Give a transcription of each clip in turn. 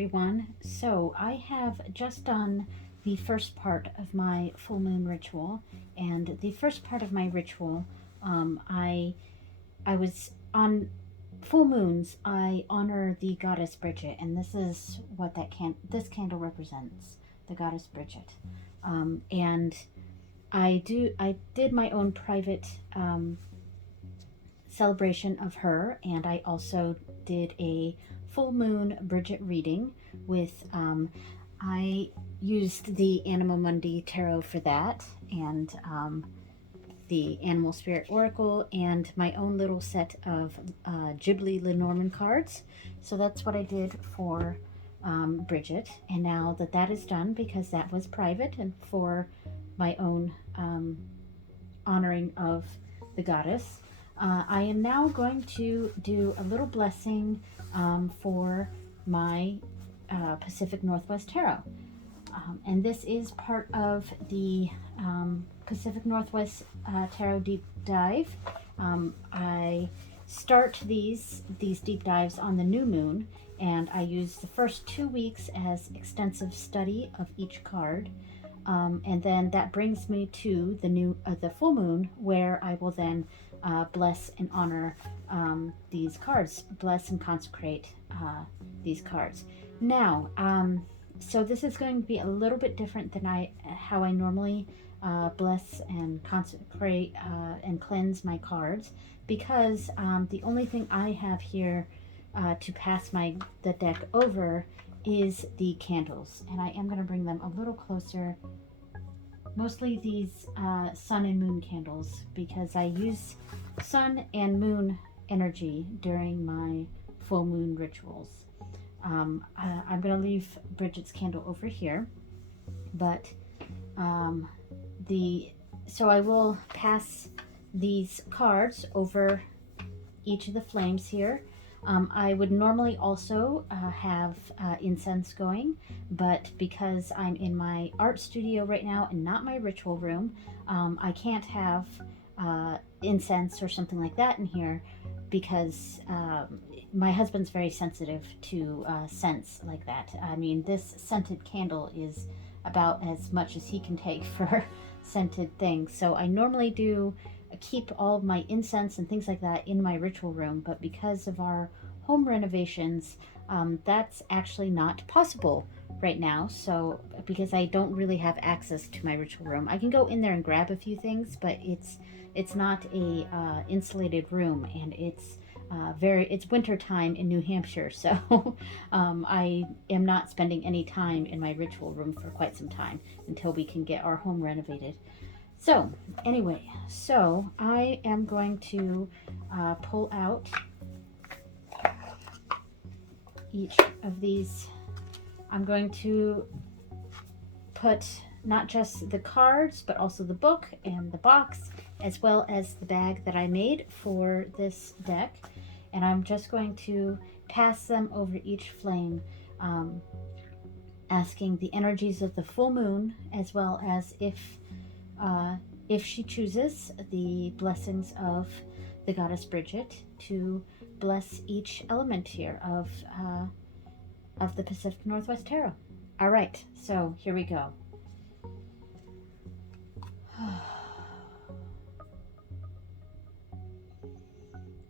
everyone. So I have just done the first part of my full moon ritual, and the first part of my ritual, I was on full moons. I honor the goddess Bridget, and this is what this candle represents, the goddess Bridget. And I did my own private celebration of her, and I also did a full moon Bridget reading with I used the Anima Mundi tarot for that, and the Animal Spirit Oracle, and my own little set of Ghibli Lenormand cards. So that's what I did for Bridget. And now that that is done, because that was private and for my own honoring of the goddess, I am now going to do a little blessing for my Pacific Northwest Tarot. And this is part of the Pacific Northwest Tarot Deep Dive. I start these deep dives on the new moon, and I use the first 2 weeks as extensive study of each card. And then that brings me to the full moon, where I will then bless and honor these cards, bless and consecrate these cards. Now, so this is going to be a little bit different than how I normally bless and consecrate and cleanse my cards, because the only thing I have here to pass the deck over is the candles, and I am going to bring them a little closer. Mostly these sun and moon candles, because I use sun and moon energy during my full moon rituals. I'm going to leave Bridget's candle over here, but so I will pass these cards over each of the flames here. I would normally also have incense going, but because I'm in my art studio right now and not my ritual room, I can't have incense or something like that in here, because my husband's very sensitive to scents like that. I mean, this scented candle is about as much as he can take for scented things. So I normally do keep all of my incense and things like that in my ritual room, but because of our home renovations, that's actually not possible right now. So because I don't really have access to my ritual room, I can go in there and grab a few things, but it's not a insulated room, and it's winter time in New Hampshire, so I am not spending any time in my ritual room for quite some time until we can get our home renovated. So anyway, so I am going to pull out each of these. I'm going to put not just the cards, but also the book and the box, as well as the bag that I made for this deck. And I'm just going to pass them over each flame, asking the energies of the full moon, as well as if she chooses, the blessings of the goddess Bridget, to bless each element here of the Pacific Northwest Tarot. All right, so here we go.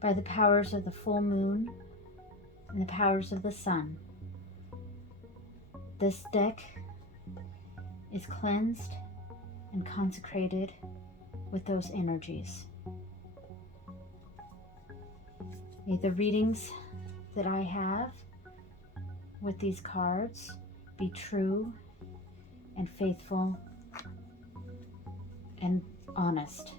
By the powers of the full moon and the powers of the sun, this deck is cleansed and consecrated with those energies. May the readings that I have with these cards be true and faithful and honest.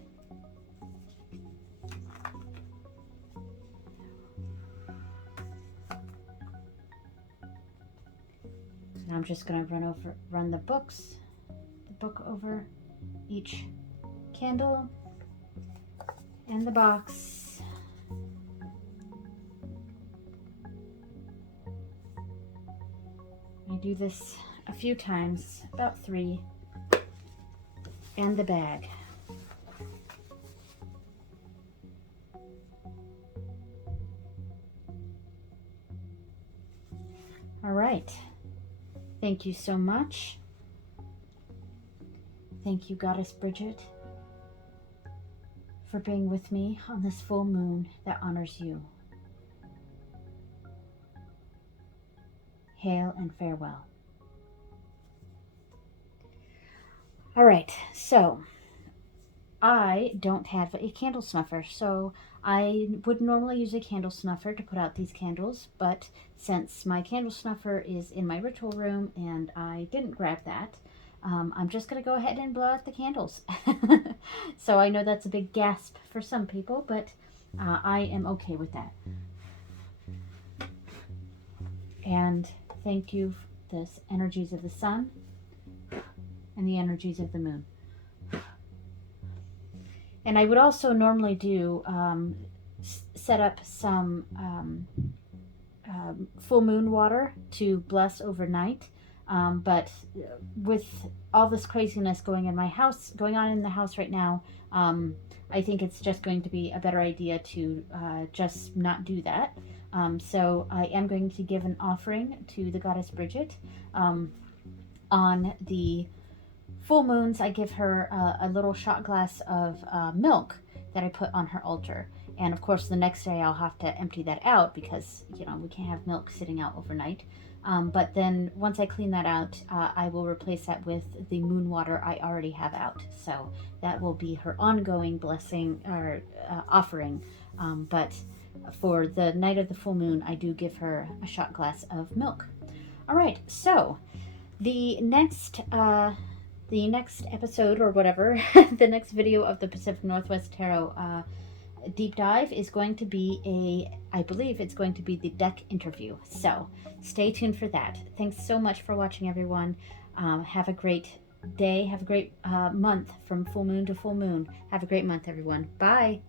And I'm just going to run the book over each candle and the box. I do this a few times, about 3, and the bag. All right. Thank you so much. Thank you, Goddess Bridget, for being with me on this full moon that honors you. Hail and farewell. All right, so I don't have a candle snuffer, so I would normally use a candle snuffer to put out these candles, but since my candle snuffer is in my ritual room and I didn't grab that, I'm just going to go ahead and blow out the candles. So I know that's a big gasp for some people, but I am okay with that. And thank you, the energies of the sun and the energies of the moon. And I would also normally do set up some full moon water to bless overnight. But with all this craziness going on in the house right now, I think it's just going to be a better idea to just not do that. So I am going to give an offering to the Goddess Bridget. On the full moons, I give her a little shot glass of milk that I put on her altar. And of course, the next day I'll have to empty that out because, we can't have milk sitting out overnight. But then once I clean that out, I will replace that with the moon water I already have out. So that will be her ongoing blessing or offering. But for the night of the full moon, I do give her a shot glass of milk. All right, so the next episode or whatever, the next video of the Pacific Northwest Tarot deep dive is going to be I believe it's going to be the deck interview. So stay tuned for that. Thanks so much for watching, everyone. Have a great day. Have a great month from full moon to full moon. Have a great month, everyone. Bye.